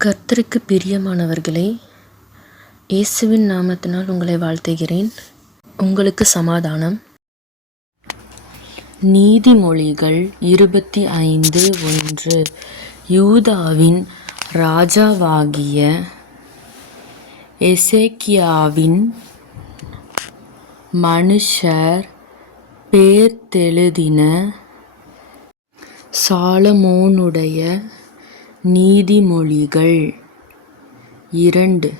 கர்த்தருக்கு பிரியமானவர்களே, இயேசுவின் நாமத்தினால் உங்களை வாழ்த்துகிறேன். உங்களுக்கு சமாதானம். நீதிமொழிகள் 25:1. யூதாவின் ராஜாவாகிய எசேக்கியாவின் மனுஷர் பேர்த்தெழுதின சாலமோனுடைய நீதிமொழிகள். 2.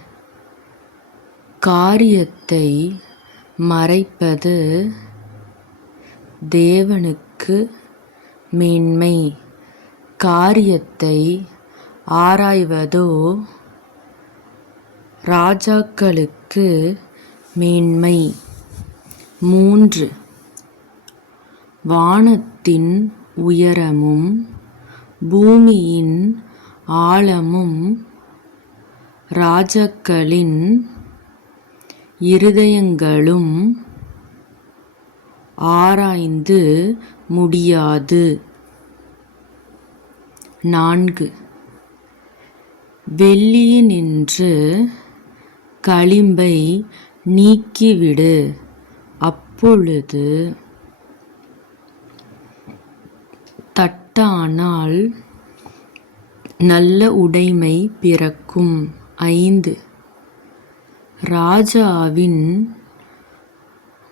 காரியத்தை மறைப்பது தேவனுக்கு மேன்மை, காரியத்தை ஆராய்வதோ ராஜாக்களுக்கு மேன்மை. 3. வானத்தின் உயரமும் பூமியின் ஆழமும் ராஜாக்களின் இருதயங்களும் ஆராய்ந்து முடியாது. 4. வெள்ளியினின்று களிம்பை நீக்கிவிடு, அப்பொழுது தட்டானால் நல்ல உடைமை பிறக்கும். 5. ராஜாவின்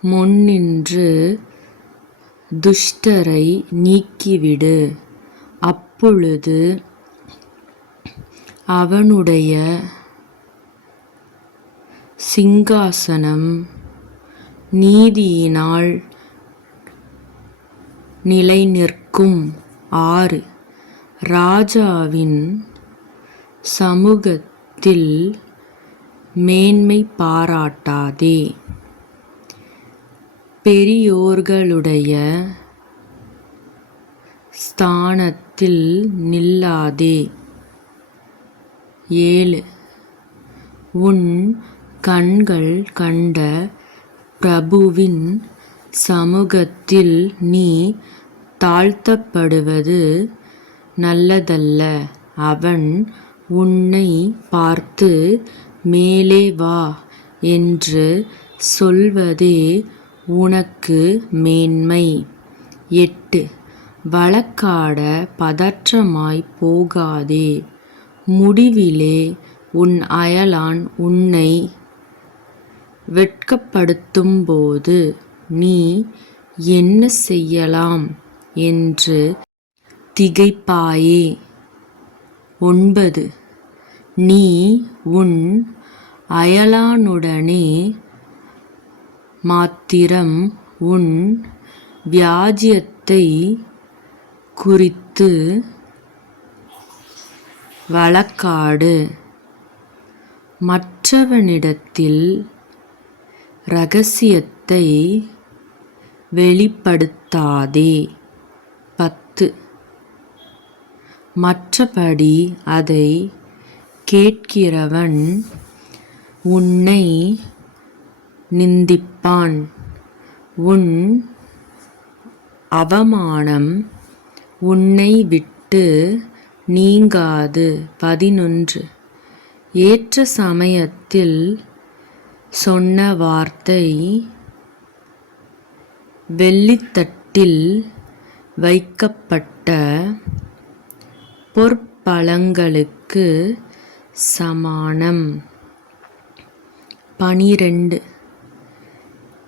முன்னின்று துஷ்டரை நீக்கிவிடு, அப்பொழுது அவனுடைய சிங்காசனம் நீதியினால் நிலைநிற்கும். 6. ராஜாவின் சமூகத்தில் மேன்மை பாராட்டாதே, பெரியோர்களுடைய ஸ்தானத்தில் நில்லாதே. 7. உன் கண்கள் கண்ட பிரபுவின் சமூகத்தில் நீ தாழ்த்தப்படுவது நல்லதல்ல, அவன் உன்னை பார்த்து மேலே வா என்று சொல்வதே உனக்கு மேன்மை. 8. வழக்காட பதற்றமாய் போகாதே, முடிவிலே உன் அயலான் உன்னை வெட்கப்படுத்தும்போது நீ என்ன செய்யலாம் என்று திகைப்பாயே. 9. நீ உன் அயலானுடனே மாத்திரம் உன் வியாஜ்யத்தை குறித்து வழக்காடு, மற்றவனிடத்தில் இரகசியத்தை வெளிப்படுத்தாதே. 10. மற்றபடி அதை கேட்கிறவன் உன்னை நிந்திப்பான், உன் அவமானம் உன்னை விட்டு நீங்காது. 11. ஏற்ற சமயத்தில் சொன்ன வார்த்தை வெள்ளித்தட்டில் வைக்கப்பட்ட பொற்பழங்களுக்கு சமானம். 12.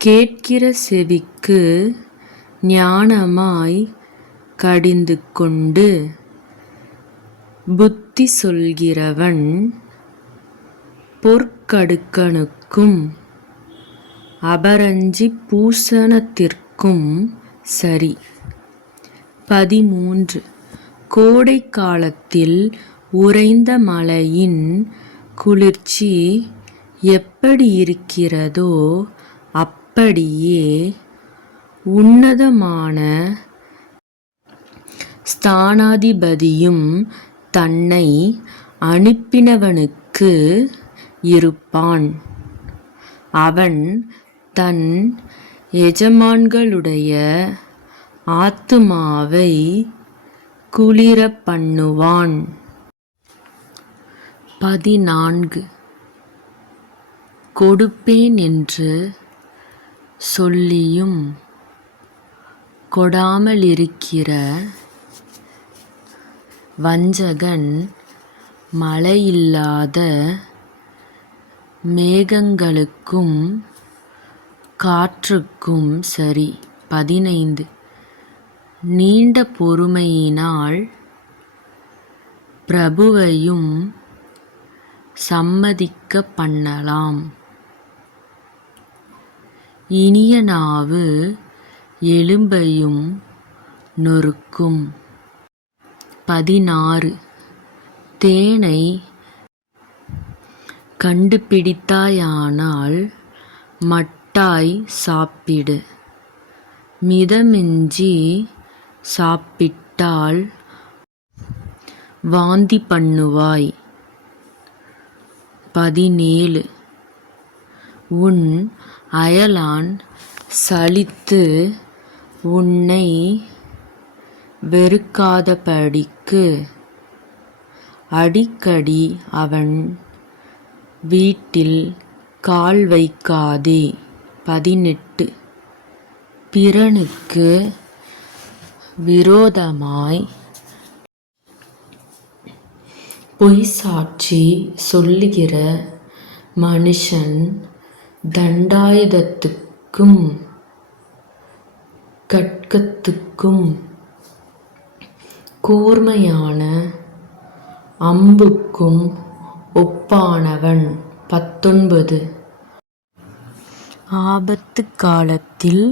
கேட்கிற செவிக்கு ஞானமாய் கடிந்து கொண்டு புத்தி சொல்கிறவன் பொற்கடுக்கனுக்கும் அபரஞ்சி பூசணத்திற்கும் சரி. 13. கோடை காலத்தில் உறைந்த மழையின் குளிர்ச்சி எப்படி இருக்கிறதோ அப்படியே உன்னதமான ஸ்தானாதிபதியும் தன்னை அனுப்பினவனுக்கு இருப்பான். அவன் தன் எஜமான்களுடைய ஆத்துமாவை குளிர பண்ணுவான். 14 கொடுப்பேன் என்று சொல்லியும் கொடாமலிருக்கிற வஞ்சகன் மழையில்லாத மேகங்களுக்கும் காற்றுக்கும் சரி. 15 நீண்ட பொறுமையினால் பிரபுவையும் சம்மதிக்க பண்ணலாம். இனிய நாவு எலும்பையும் நொறுக்கும். 16 தேனை கண்டுபிடித்தாயானால் மட்டாய் சாப்பிடு. மிதமிஞ்சி சாப்பிட்டால் வாந்தி பண்ணுவாய். 17 உன் அயலான் சலித்து உன்னை வெறுக்காதபடிக்கு அடிக்கடி அவன் வீட்டில் கால் வைக்காதே. 18 பிறனுக்கு விரோதமாய் பொய்சாட்சி சொல்லுகிற மனுஷன் தண்டாயுதத்துக்கும் கட்கத்துக்கும் கூர்மையான அம்புக்கும் ஒப்பானவன். 19 ஆபத்து காலத்தில்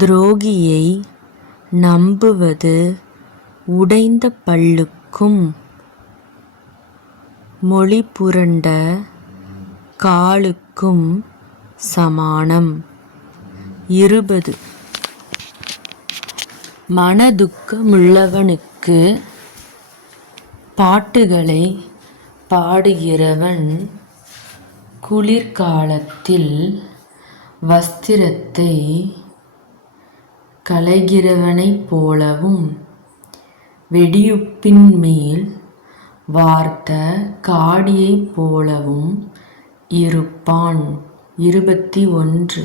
துரோகியை நம்புவது உடைந்த பல்லுக்கும் மொழி புரண்ட காலுக்கும் சமானம். 20 மனதுக்கமுள்ளவனுக்கு பாட்டுகளை பாடுகிறவன் குளிர்காலத்தில் வஸ்திரத்தை களைகிறவனைப் போலவும் வெடியுப்பின் மேல் வார்த்த காடியைப் போலவும் இருப்பான். 21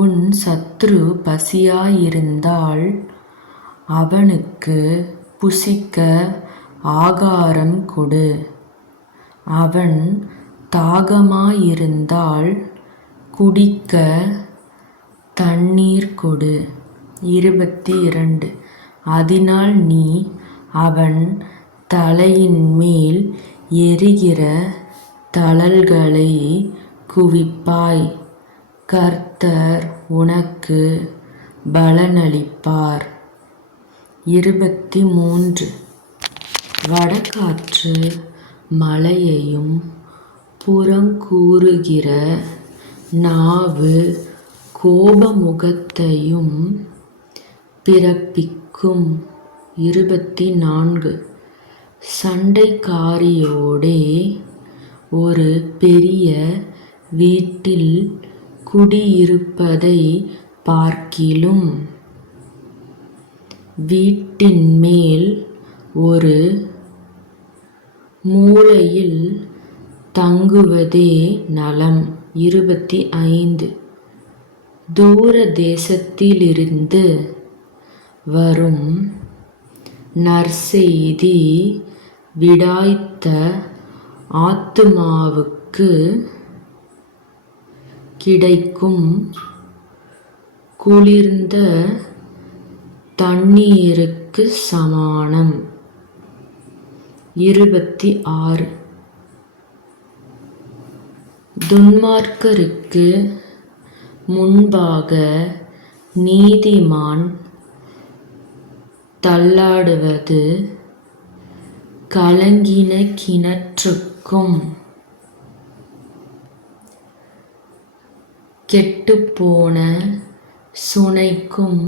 உன் சத்துரு பசியாயிருந்தால் அவனுக்கு புசிக்க ஆகாரம் கொடு. அவன் தாகமாயிருந்தால் குடிக்க தண்ணீர் கொடு. 22 அதினால் நீ அவன் தலையின் மேல் எரிகிற தழல்களை குவிப்பாய். கர்த்தர் உனக்கு பலனளிப்பார். 23 வடகாற்று மழையையும் புறங்கூறுகிற நாவு கோபமுகத்தையும் பிறப்பிக்கும். 24 சண்டைக்காரியோடே ஒரு பெரிய வீட்டில் குடியிருப்பதை பார்க்கிலும் வீட்டின் மேல் ஒரு மூலையில் தங்குவதே நலம். 25 தூர தேசத்திலிருந்து வரும் நற்செய்தி விடாய்த்த ஆத்துமாவுக்கு கிடைக்கும் குளிர்ந்த தண்ணீருக்கு சமானம். 26 துன்மார்க்கருக்கு முன்பாக நீதிமான் தள்ளாடுவது கலங்கின கிணற்றுக்கும் கெட்டுப்போன சுனைக்கும்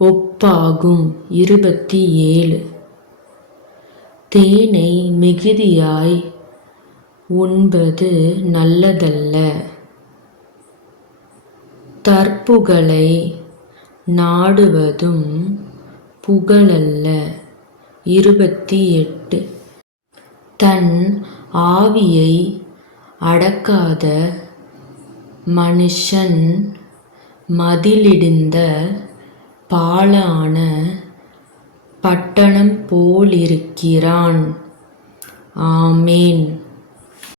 ஒப்பாகும். 27 தேனை மிகுதியாய் உண்பது நல்லதல்ல, தற்புகழை நாடுவதும் புகழல்ல. 28 தன் ஆவியை அடக்காத மனுஷன் மதிலிடிந்த பாழான பட்டணம் போலிருக்கிறான். ஆமேன்.